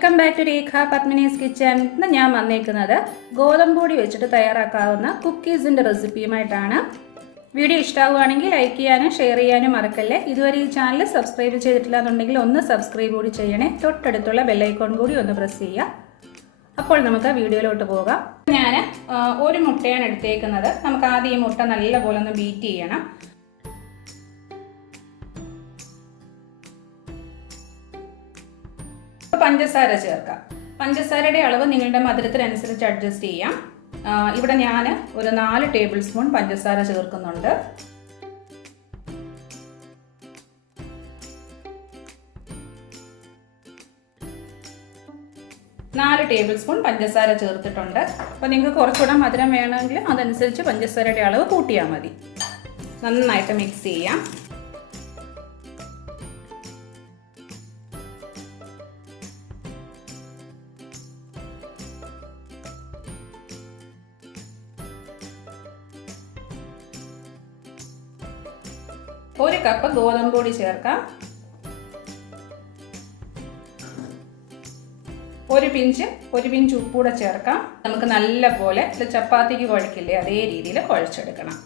Welcome back to Rekha Padmini's kitchen. ഇന്ന് ഞാൻ വന്നേക്കുന്നത് ഗോതമ്പ് പൊടി വെച്ചിട്ട് തയ്യാറാക്കാവുന്ന കുക്കീസിൻ്റെ റെസിപ്പിയുമായിട്ടാണ്. വീഡിയോ ഇഷ്ടമാവുകയാണെങ്കിൽ ലൈക്ക് ചെയ്യാനും ഷെയർ ചെയ്യാനും മറക്കല്ലേ. ഇതുവരെ ഈ ചാനൽ സബ്സ്ക്രൈബ് ചെയ്തിട്ടില്ല എന്നുണ്ടെങ്കിൽ ഒന്ന് സബ്സ്ക്രൈബ് കൂടി ചെയ്യണേ. തൊട്ടടുത്തുള്ള ബെല്ലൈക്കോൺ കൂടി ഒന്ന് പ്രസ് ചെയ്യുക. അപ്പോൾ നമുക്ക് വീഡിയോയിലോട്ട് പോകാം. ഞാൻ ഒരു മുട്ടയാണ് എടുത്തേക്കുന്നത്. നമുക്ക് ആദ്യം ഈ മുട്ട നല്ലപോലെ ഒന്ന് ബീറ്റ് ചെയ്യണം. പഞ്ചസാര ചേർക്കാം. പഞ്ചസാരയുടെ അളവ് നിങ്ങളുടെ മധുരത്തിനനുസരിച്ച് അഡ്ജസ്റ്റ് ചെയ്യാം. ഇവിടെ ഞാൻ ഒരു 4 ടേബിൾ സ്പൂൺ പഞ്ചസാര ചേർക്കുന്നുണ്ട്. നാല് ടേബിൾ സ്പൂൺ പഞ്ചസാര ചേർത്തിട്ടുണ്ട്. അപ്പോൾ നിങ്ങൾക്ക് കുറച്ചുകൂടെ മധുരം വേണമെങ്കിൽ അതനുസരിച്ച് പഞ്ചസാരയുടെ അളവ് കൂട്ടിയാൽ മതി. നന്നായിട്ട് മിക്സ് ചെയ്യാം. ഒരു കപ്പ് ഗോതമ്പ് പൊടി ചേർക്കാം. ഒരു പിഞ്ച് ഉപ്പൂടെ ചേർക്കാം. നമുക്ക് നല്ല പോലെ ചപ്പാത്തിക്ക് കുഴക്കില്ലേ അതേ രീതിയിൽ കുഴച്ചെടുക്കണം.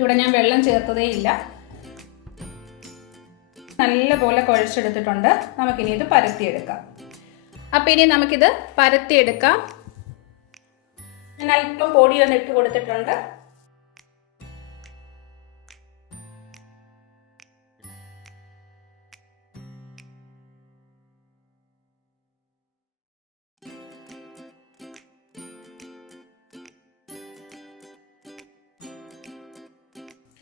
ഇവിടെ ഞാൻ വെള്ളം ചേർത്തതേ ഇല്ല. നല്ല പോലെ കുഴച്ചെടുത്തിട്ടുണ്ട്. നമുക്കിനി ഇത് പരത്തിയെടുക്കാം. അപ്പം ഇനി നമുക്കിത് പരത്തിയെടുക്കാം. ഞാൻ അല്പം പൊടിയൊന്ന് ഇട്ട് കൊടുത്തിട്ടുണ്ട്.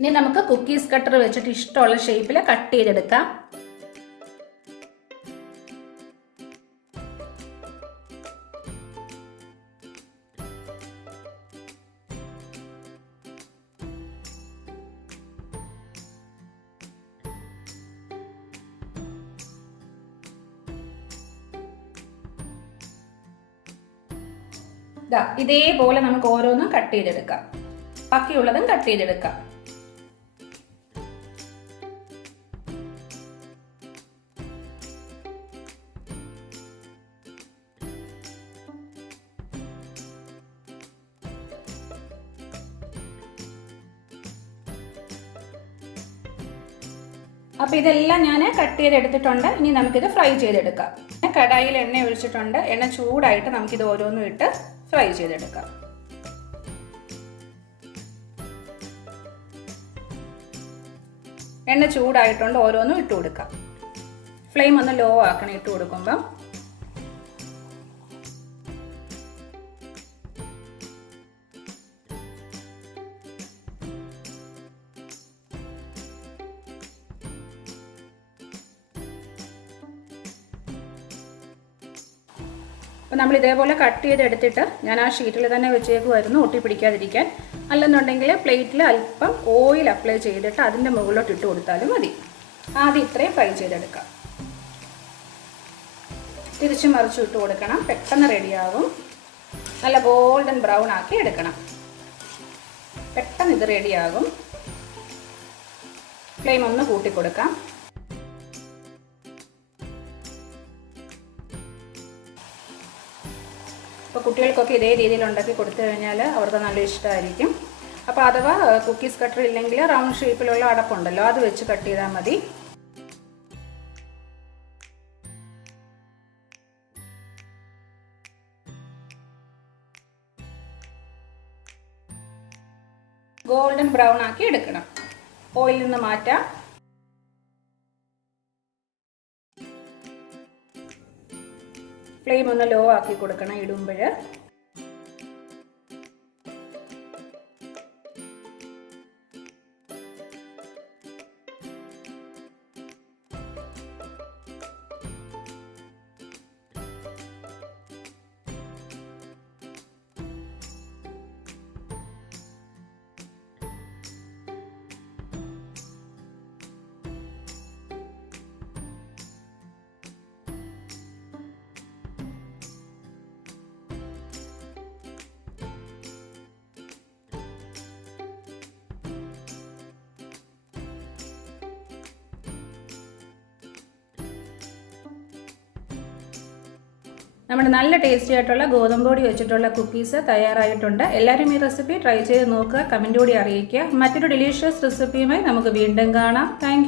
ഇനി നമുക്ക് കുക്കീസ് കട്ടർ വെച്ചിട്ട് ഇഷ്ടമുള്ള ഷേപ്പിൽ കട്ട് ചെയ്തെടുക്കാം. ഇതേപോലെ നമുക്ക് ഓരോന്നും കട്ട് ചെയ്തെടുക്കാം. ബാക്കിയുള്ളതും കട്ട് ചെയ്തെടുക്കാം. അപ്പോൾ ഇതെല്ലാം ഞാൻ കട്ട് ചെയ്തെടുത്തിട്ടുണ്ട്. ഇനി നമുക്കിത് ഫ്രൈ ചെയ്തെടുക്കാം. കടായിൽ എണ്ണ ഒഴിച്ചിട്ടുണ്ട്. എണ്ണ ചൂടായിട്ട് നമുക്കിത് ഓരോന്നും ഇട്ട് ഫ്രൈ ചെയ്തെടുക്കാം. എണ്ണ ചൂടായിട്ടുണ്ട്. ഓരോന്നും ഇട്ട് കൊടുക്കാം. ഫ്ലെയിം ഒന്ന് ലോ ആക്കണം ഇട്ട് കൊടുക്കുമ്പം. അപ്പോൾ നമ്മൾ ഇതേപോലെ കട്ട് ചെയ്തെടുത്തിട്ട് ഞാൻ ആ ഷീറ്റിൽ തന്നെ വെച്ചേക്കുമായിരുന്നു ഒട്ടി പിടിക്കാതിരിക്കാൻ. അല്ലെന്നുണ്ടെങ്കിൽ പ്ലേറ്റിൽ അല്പം ഓയിൽ അപ്ലൈ ചെയ്തിട്ട് അതിൻ്റെ മുകളിലോട്ട് ഇട്ട് കൊടുത്താലും മതി. ആദ്യം ഇത്രയും ഫ്രൈ ചെയ്തെടുക്കാം. തിരിച്ചു മറിച്ചു ഇട്ട് കൊടുക്കണം. പെട്ടെന്ന് റെഡിയാകും. നല്ല ഗോൾഡൻ ബ്രൗൺ ആക്കി എടുക്കണം. പെട്ടെന്ന് ഇത് റെഡിയാകും. ഫ്ലെയിം ഒന്ന് കൂട്ടി കൊടുക്കാം. അപ്പോൾ കുട്ടികൾക്കൊക്കെ ഇതേ രീതിയിൽ ഉണ്ടാക്കി കൊടുത്തു കഴിഞ്ഞാൽ അവർക്ക് നല്ല ഇഷ്ടമായിരിക്കും. അപ്പോൾ അഥവാ കുക്കീസ് കട്ടർ ഇല്ലെങ്കിൽ റൗണ്ട് ഷേപ്പിലുള്ള അടപ്പുണ്ടല്ലോ അത് വെച്ച് കട്ട് ചെയ്താൽ മതി. ഗോൾഡൻ ബ്രൗൺ ആക്കി എടുക്കണം. ഓയിലിൽ നിന്ന് മാറ്റാം. ഫ്ലെയിം ഒന്ന് ലോ ആക്കി കൊടുക്കണം ഇടുമ്പോൾ. നമ്മുടെ നല്ല ടേസ്റ്റി ആയിട്ടുള്ള ഗോതമ്പ് പൊടി വെച്ചിട്ടുള്ള കുക്കീസ് തയ്യാറായിട്ടുണ്ട്. എല്ലാവരും ഈ റെസിപ്പി ട്രൈ ചെയ്ത് നോക്കുക, കമൻറ്റ് കൂടി അറിയിക്കുക. മറ്റൊരു ഡെലീഷ്യസ് റെസിപ്പിയുമായി നമുക്ക് വീണ്ടും കാണാം. താങ്ക്